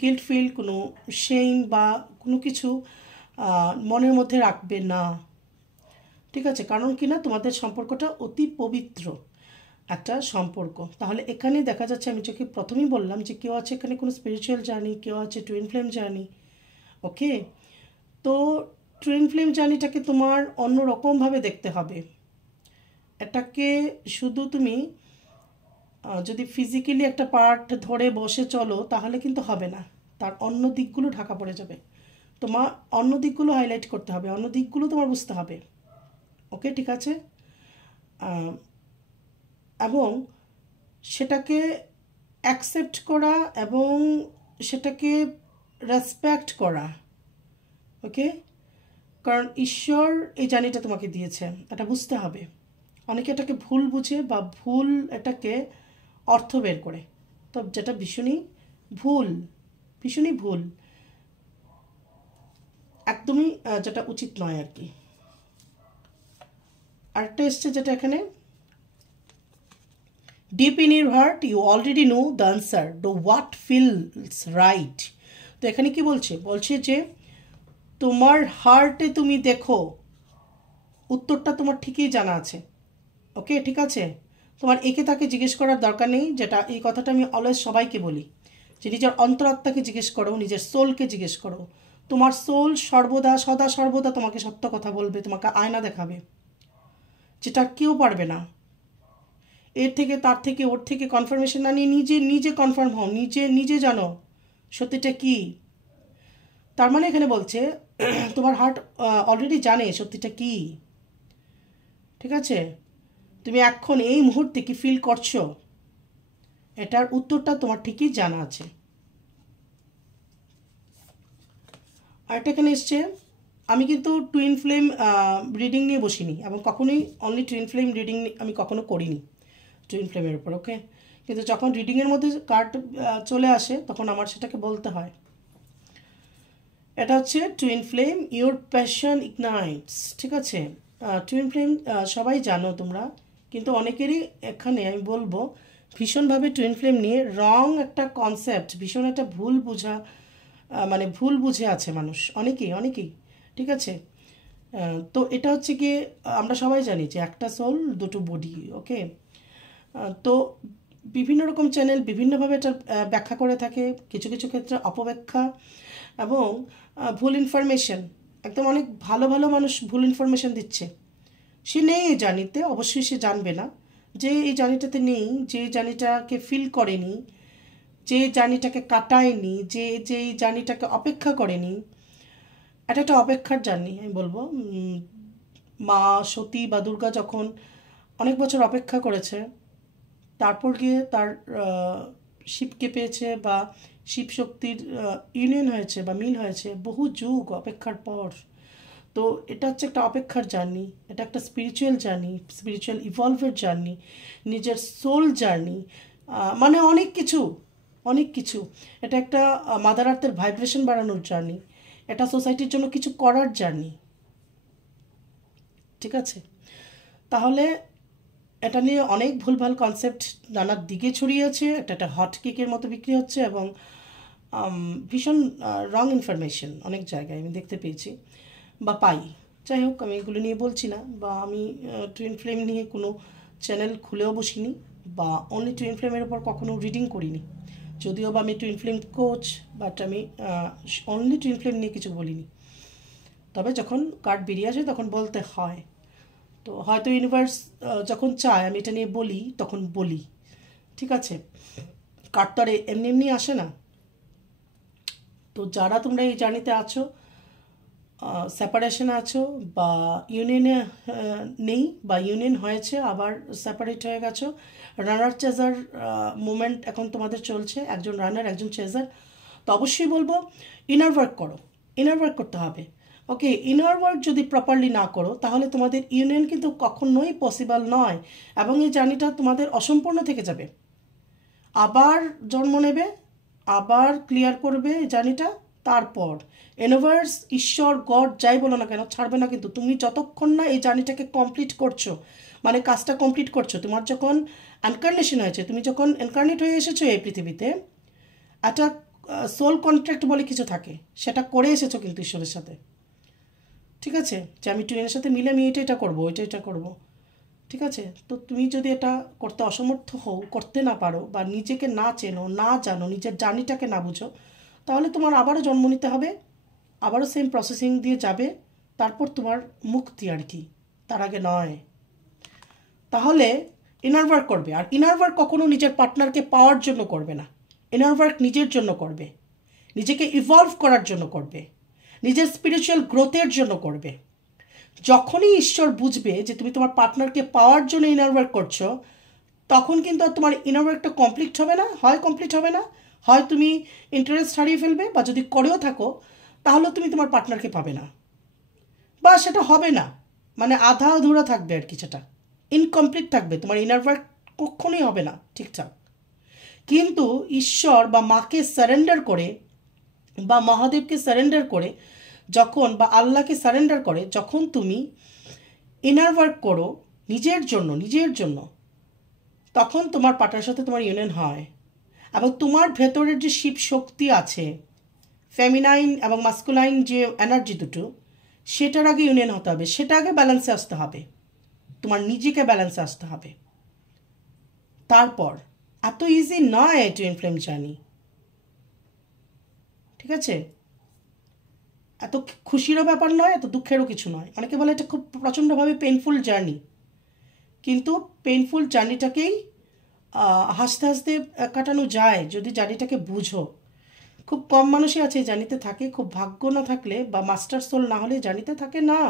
গিল্ট ফিল, কোনো শেম বা কোনো কিছু মনের মধ্যে রাখবে না। ঠিক আছে, কারণ কি না তোমাদের সম্পর্কটা অতি পবিত্র একটা সম্পর্ক। তাহলে এখানে দেখা যাচ্ছে, আমি যাকে প্রথমেই বললাম যে কেউ আছে এখানে কোনো স্পিরিচুয়াল জার্নি, কেউ আছে টুইন ফ্লেম জার্নি। ওকে, তো টুইন ফ্লেম জার্নিটাকে তোমার অন্যরকমভাবে দেখতে হবে। এটাকে শুধু তুমি যদি ফিজিক্যালি একটা পার্ট ধরে বসে চলো তাহলে কিন্তু হবে না, তার অন্য দিকগুলো ঢাকা পড়ে যাবে। তোমার অন্য দিকগুলো হাইলাইট করতে হবে, অন্য দিকগুলো তোমার বুঝতে হবে। ওকে, ঠিক আছে, এবং সেটাকে অ্যাকসেপ্ট করা এবং সেটাকে রেসপেক্ট করা। ওকে, কারণ ঈশ্বর এই জার্নিটা তোমাকে দিয়েছে, এটা বুঝতে হবে। অনেকে এটাকে ভুল বুঝে বা ভুল এটাকে অর্থ বের করে, তো যেটা ভীষণই ভুল, ভীষণই ভুল, একদমই যেটা উচিত নয় আর কি। আরেকটা এসছে যেটা এখানে, deep in your heart you already know the answer, do what feels right. তো এখানে কি বলছে, বলছে যে তোমার হার্টে তুমি দেখো, উত্তরটা তোমার ঠিকই জানা আছে। ওকে, ঠিক আছে, তোমার একে তাকে জিজ্ঞেস করার দরকার নেই, যেটা এই কথাটা আমি অলওয়েজ সবাইকে বলি যে নিজের অন্তরাত্মাকে জিজ্ঞেস করো, নিজের সোলকে জিজ্ঞেস করো। তোমার সোল সর্বদা সদা সর্বদা তোমাকে সত্য কথা বলবে, তোমাকে আয়না দেখাবে, যেটা কেউ পারবে না। এর থেকে তার থেকে ওর থেকে কনফার্মেশন না নিয়ে নিজে নিজে কনফার্ম হও, নিজে নিজে জানো সত্যিটা কি। তার মানে এখানে বলছে তোমার হার্ট অলরেডি জানে সত্যিটা কি। ঠিক আছে, তুমি এখন এই মুহূর্তে কি ফিল করছো, এটার উত্তরটা তোমার ঠিকই জানা আছে। আরেকটা এখানে এসছে, আমি কিন্তু টুইন ফ্লেম রিডিং নিয়ে বসিনি এবং কখনোই অনলি টুইন ফ্লেম রিডিং আমি কখনো করিনি টুইন ফ্লেমের উপর। ওকে, কিন্তু যখন রিডিংয়ের মধ্যে কার্ড চলে আসে তখন আমার সেটাকে বলতে হয়। এটা হচ্ছে টুইন ফ্লেম, ইউর প্যাশন ইগনাইটস। ঠিক আছে, টুইন ফ্লেম সবাই জানো তোমরা, কিন্তু অনেকেরই এখানে আমি বলবো ভীষণভাবে টুইন ফ্লেম নিয়ে রং একটা কনসেপ্ট, ভীষণ একটা ভুল বুঝা, মানে ভুল বুঝে আছে মানুষ, অনেকেই। ঠিক আছে, তো এটা হচ্ছে গিয়ে আমরা সবাই জানি যে একটা সোল দুটো বডি। ওকে, তো বিভিন্ন রকম চ্যানেল বিভিন্নভাবে এটা ব্যাখ্যা করে থাকে, কিছু কিছু ক্ষেত্রে অপব্যাখ্যা এবং ভুল ইনফরমেশন, একদম অনেক ভালো ভালো মানুষ ভুল ইনফরমেশন দিচ্ছে। সে নেই এই জার্নিতে, অবশ্যই সে জানবে না যে এই জার্নিটাতে নেই, যে জার্নিটাকে ফিল করেনি, যে জার্নিটাকে কাটায়নি, যে এই জার্নিটাকে অপেক্ষা করেনি। এটা একটা অপেক্ষার জার্নি আমি বলবো। মা সতী বা দুর্গা যখন অনেক বছর অপেক্ষা করেছে, তারপর গিয়ে তার শিবকে পেয়েছে বা শিব শক্তির ইউনিয়ন হয়েছে বা মিল হয়েছে বহু যুগ অপেক্ষার পর। তো এটা হচ্ছে একটা অপেক্ষার জার্নি, এটা একটা স্পিরিচুয়াল জার্নি, স্পিরিচুয়াল ইভলভের জার্নি, নিজের সোল জার্নি, মানে অনেক কিছু, অনেক কিছু। এটা একটা মাদার আর্থের ভাইব্রেশন বাড়ানোর জার্নি, এটা সোসাইটির জন্য কিছু করার জার্নি। ঠিক আছে, তাহলে এটা নিয়ে অনেক ভুলভাল কনসেপ্ট নানার দিকে ছড়িয়ে আছে, এটা একটা হট কেকের মতো বিক্রি হচ্ছে এবং ভীষণ রং ইনফরমেশন অনেক জায়গায় আমি দেখতে পেয়েছি বা পাই। যাই হোক, আমি এগুলো নিয়ে বলছি না, বা আমি টুইন ফ্লেম নিয়ে কোনো চ্যানেল খুলেও বসিনি বা অনলি টুইন ফ্লেমের ওপর কখনো রিডিং করিনি, যদিও বা আমি টুইন ফ্লেম কোচ, বাট আমি অনলি টুইন ফ্লেম নিয়ে কিছু বলিনি। তবে যখন কার্ড বেরিয়ে আসে তখন বলতে হয়। তো হয়তো ইউনিভার্স যখন চায় আমি এটা নিয়ে বলি তখন বলি। ঠিক আছে, কার্ড তো আর এমনি এমনি আসে না। তো যারা তোমরা এই জার্নিতে আছো, সেপারেশনে আছো বা ইউনিয়নে নেই বা ইউনিয়ন হয়েছে আবার সেপারেট হয়ে গেছো, রানার চেজার মুভমেন্ট এখন তোমাদের চলছে, একজন রানার একজন চেজার, তো অবশ্যই বলবো ইনার ওয়ার্ক করো, ইনার ওয়ার্ক করতে হবে। ওকে, ইনার ওয়ার্ক যদি প্রপারলি না করো তাহলে তোমাদের ইউনিয়ন কিন্তু কখনোই পসিবল নয় এবং এই জার্নিটা তোমাদের অসম্পূর্ণ থেকে যাবে। আবার জন্ম নেবে, আবার ক্লিয়ার করবে এই জার্নিটা, তারপর ইউনিভার্স, ঈশ্বর, গড যাই বলো না কেন ছাড়বে না। কিন্তু তুমি যতক্ষণ না এই জার্নিটাকে কমপ্লিট করছো, মানে কাজটা কমপ্লিট করছো, তোমার যখন ইনকার্নেশন হয়েছে, তুমি যখন ইনকার্নেট হয়ে এসেছো এই পৃথিবীতে, একটা সোল কন্ট্রাক্ট বলে কিছু থাকে, সেটা করে এসেছো কিন্তু ঈশ্বরের সাথে। ঠিক আছে, যে আমি টুইনের সাথে মিলে আমি এটা করবো, এটা করবো। ঠিক আছে, তো তুমি যদি এটা করতে অসমর্থ হও, করতে না পারো বা নিজেকে না চেনো, না জানো, নিজের জার্নিটাকে না বুঝো, তাহলে তোমার আবারও জন্ম নিতে হবে, আবারও সেম প্রসেসিং দিয়ে যাবে, তারপর তোমার মুক্তি আর কি, তার আগে নয়। তাহলে ইনার ওয়ার্ক করবে, আর ইনার ওয়ার্ক কখনো নিজের পার্টনারকে পাওয়ার জন্য করবে না, ইনার ওয়ার্ক নিজের জন্য করবে, নিজেকে ইভলভ করার জন্য করবে, নিজের স্পিরিচুয়াল গ্রোথের জন্য করবে। যখনই ঈশ্বর বুঝবে যে তুমি তোমার পার্টনারকে পাওয়ার জন্য ইনার ওয়ার্ক করছো, তখন কিন্তু আর তোমার ইনার ওয়ার্কটা কমপ্লিট হবে না, হয় কমপ্লিট হবে না, হয় তুমি ইন্টারেস্ট হারিয়ে ফেলবে, বা যদি করেও থাকো তাহলে তুমি তোমার পার্টনারকে পাবে না, বা সেটা হবে না, মানে আধা আধুরা থাকবে আর কি, সেটা ইনকমপ্লিট থাকবে, তোমার ইনার ওয়ার্ক কখনোই হবে না ঠিকঠাক। কিন্তু ঈশ্বর বা মাকে সারেন্ডার করে বা মহাদেবকে সারেন্ডার করে যখন, বা আল্লাহকে সারেন্ডার করে যখন তুমি ইনার ওয়ার্ক করো নিজের জন্য, তখন তোমার পার্টনারের সাথে তোমার ইউনিয়ন হয় এবং তোমার ভেতরের যে শিব শক্তি আছে, ফেমিনাইন এবং মাস্কুলাইন যে এনার্জি দুটো, সেটার আগে ইউনিয়ন হতে হবে, সেটা আগে ব্যালেন্সে আসতে হবে, তোমার নিজেকে ব্যালেন্সে আসতে হবে। তারপর এত ইজি নয় টুইন ফ্লেম জার্নি। ঠিক আছে, এত খুশিরও ব্যাপার নয়, এত দুঃখেরও কিছু নয়। অনেকে বলে এটা খুব প্রচণ্ডভাবে পেনফুল জার্নি, কিন্তু পেনফুল জার্নিটাকেই হাসতে হাসতে কাটানো যায় যদি জার্নিটাকে বুঝো। খুব কম মানুষই আছে এই জার্নিতে থাকে, খুব ভাগ্য না থাকলে বা মাস্টার সোল না হলে জার্নিতে থাকে না।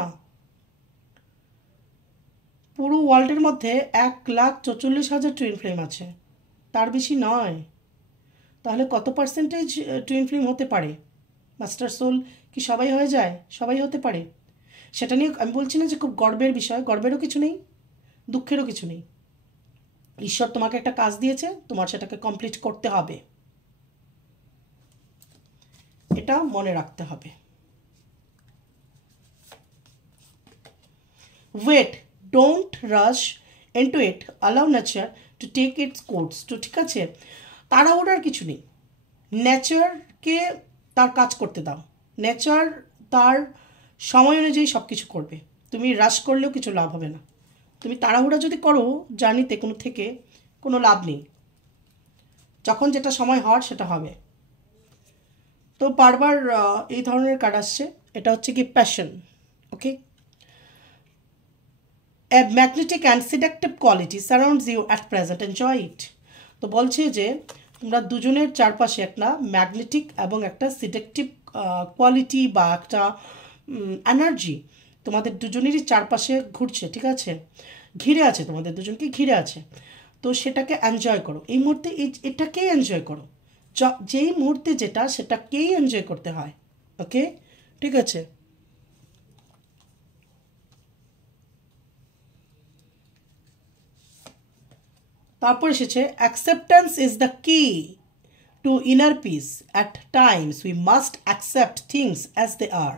পুরো ওয়ার্ল্ডের মধ্যে 1,44,000 টুইন ফ্লেম আছে, তার বেশি নয়। তাহলে কত পার্সেন্টেজ টুইন ফ্লেম হতে পারে? মাস্টার সোল কি সবাই হয়ে যায়? সবাই হতে পারে, সেটা নিয়ে আমি বলছি না যে খুব গর্বের বিষয়, গর্বেরও কিছু নেই, দুঃখেরও কিছু নেই। ঈশ্বর তোমাকে একটা কাজ দিয়েছে, তোমার সেটাকে কমপ্লিট করতে হবে, এটা মনে রাখতে হবে। Wait, don't rush into it, allow nature to take its course. তো ঠিক আছে, তাড়াহুড়ার কিছু নেই, নেচারকে তার কাজ করতে দাও, নেচার তার সময় অনুযায়ী সব কিছু করবে, তুমি রাশ করলেও কিছু লাভ হবে না। তুমি তাড়াহুড়া যদি করো জার্নিতে কোনো থেকে, কোনো লাভ নেই। যখন যেটা সময় হওয়ার সেটা হবে। তো বারবার এই ধরনের কার্ড আসছে। এটা হচ্ছে কি passion. Okay, a magnetic and seductive quality surrounds you at present, enjoy it. তো বলছে যে তোমরা দুজনের চারপাশে একটা ম্যাগনেটিক এবং একটা সিডাকটিভ কোয়ালিটি বা একটা এনার্জি তোমাদের দুজনেরই চারপাশে ঘুরছে, ঠিক আছে, ঘিরে আছে, তোমাদের দুজনকে ঘিরে আছে। তো সেটাকে এনজয় করো এই মুহূর্তে, এটাকেই এনজয় করো। যেই মুহূর্তে যেটা সেটাকেই এনজয় করতে হয়। ওকে, ঠিক আছে। তারপর এসেছে acceptance is the key to inner peace. At times we must accept things as they are.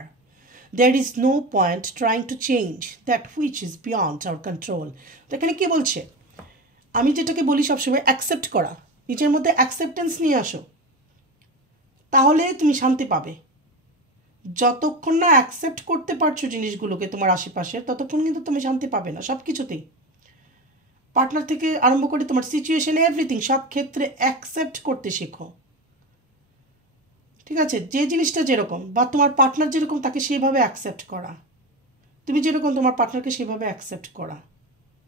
There is no point trying to change that which is beyond our control. তো এখানে কী বলছে, আমি যেটাকে বলি সবসময় অ্যাকসেপ্ট করা, নিজের মধ্যে অ্যাকসেপ্টেন্স নিয়ে আসো, তাহলে তুমি শান্তি পাবে। যতক্ষণ না অ্যাকসেপ্ট করতে পারছো জিনিসগুলোকে তোমার আশেপাশে, ততক্ষণ কিন্তু তুমি শান্তি পাবে না সব কিছুতেই। পার্টনার থেকে আরম্ভ করে তোমার সিচুয়েশন, এভরিথিং, সব ক্ষেত্রে অ্যাকসেপ্ট করতে শেখো, ঠিক আছে। যে জিনিসটা যেরকম বা তোমার পার্টনার যেরকম তাকে সেভাবে অ্যাকসেপ্ট করা, তুমি যেরকম তোমার পার্টনারকে সেভাবে অ্যাকসেপ্ট করা,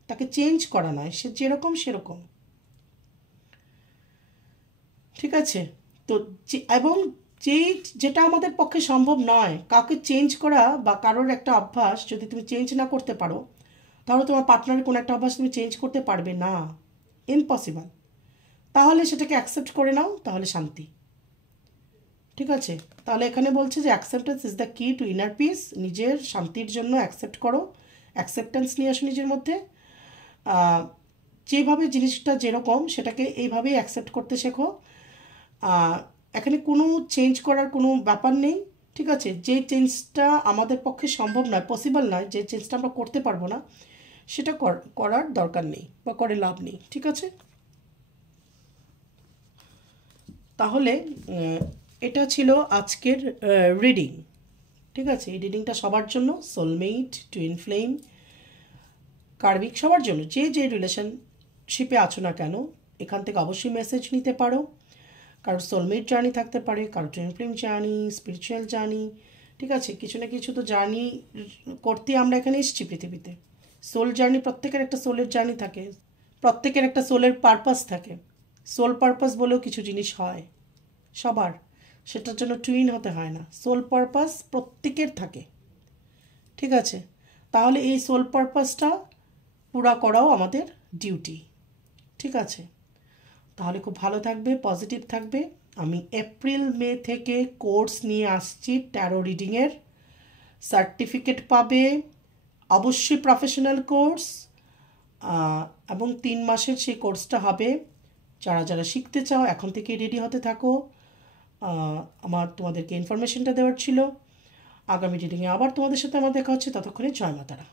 তাকে চেঞ্জ করা নয়, সে যেরকম সেরকম, ঠিক আছে। তো এবং যেটা আমাদের পক্ষে সম্ভব নয় কাউকে চেঞ্জ করা বা কারোর একটা অভ্যাস যদি তুমি চেঞ্জ না করতে পারো, তাহলে তোমার পার্টনারের কোনো একটা অভ্যাস তুমি চেঞ্জ করতে পারবে না, ইম্পসিবল। তাহলে সেটাকে অ্যাকসেপ্ট করে নাও, তাহলে শান্তি, ঠিক আছে। তাহলে এখানে বলছে যে acceptance is the key to inner piece. নিজের শান্তির জন্য অ্যাকসেপ্ট করো, অ্যাকসেপ্টেন্স নিয়ে আসো নিজের মধ্যে। যেভাবে জিনিসটা যেরকম সেটাকে এইভাবেই অ্যাকসেপ্ট করতে শেখো। এখানে কোনো চেঞ্জ করার কোনো ব্যাপার নেই, ঠিক আছে। যে চেঞ্জটা আমাদের পক্ষে সম্ভব নয়, পসিবল নয়, যে চেঞ্জটা আমরা করতে পারবো না, সেটা করার দরকার নেই বা করে লাভ নেই, ঠিক আছে। তাহলে এটা ছিল আজকের রিডিং, ঠিক আছে। এই রিডিংটা সবার জন্য, সোলমেট, টুইন ফ্লেম, কার্মিক, সবার জন্য, যে যে রিলেশনশিপে আছো না কেন, এখান থেকে অবশ্যই মেসেজ নিতে পারো। কারোর সোলমেট জার্নি থাকতে পারে, কারোর twin flame journey, spiritual journey, ঠিক আছে। কিছু না কিছু তো জার্নি করতে আমরা এখানে এসেছি পৃথিবীতে। সোল জার্নি, প্রত্যেকের একটা সোলের জার্নি থাকে, প্রত্যেকের একটা সোলের পারপাস থাকে। সোল পারপাস বলেও কিছু জিনিস হয় সবার, সেটার জন্য টুইন হতে হয় না, সোল পারপাস প্রত্যেকের থাকে, ঠিক আছে। তাহলে এই সোল পারপাসটা পুরা করাও আমাদের ডিউটি, ঠিক আছে। তাহলে খুব ভালো থাকবে, পজিটিভ থাকবে। আমি এপ্রিল মে থেকে কোর্স নিয়ে আসছি ট্যারো রিডিংয়ের, সার্টিফিকেট পাবে, অবশ্যই প্রফেশনাল কোর্স, এবং 3 মাসের সেই কোর্সটা হবে। যারা যারা শিখতে চাও এখন থেকে রেডি হতে থাকো। আমার তোমাদেরকে ইনফরমেশনটা দেওয়ার ছিল। আগামী রিডিংয়ে আবার তোমাদের সাথে আমার দেখা হচ্ছে, ততক্ষণে জয় মাতারা।